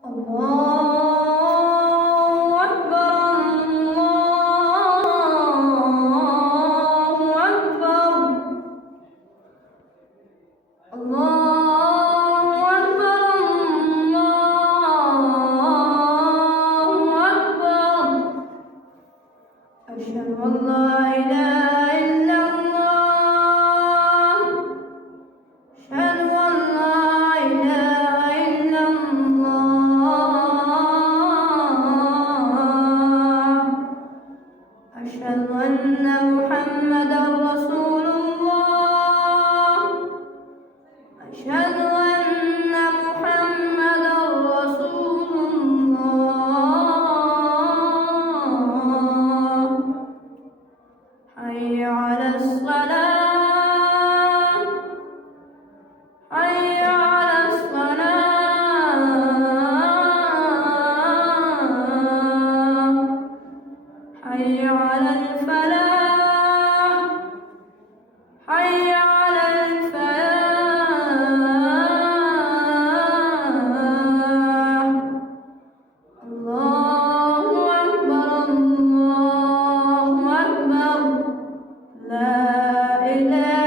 الله أكبر الله أكبر الله أكبر الله أكبر أشهد أن لا إله إلا الله أشهد أن لا إله إلا الله أشهد أن محمدا رسول الله أشهد أن محمدا رسول الله حي على الصلاة حي على الصلاة حي على الفلاح حي على الفلاح الله أكبر الله أكبر لا إله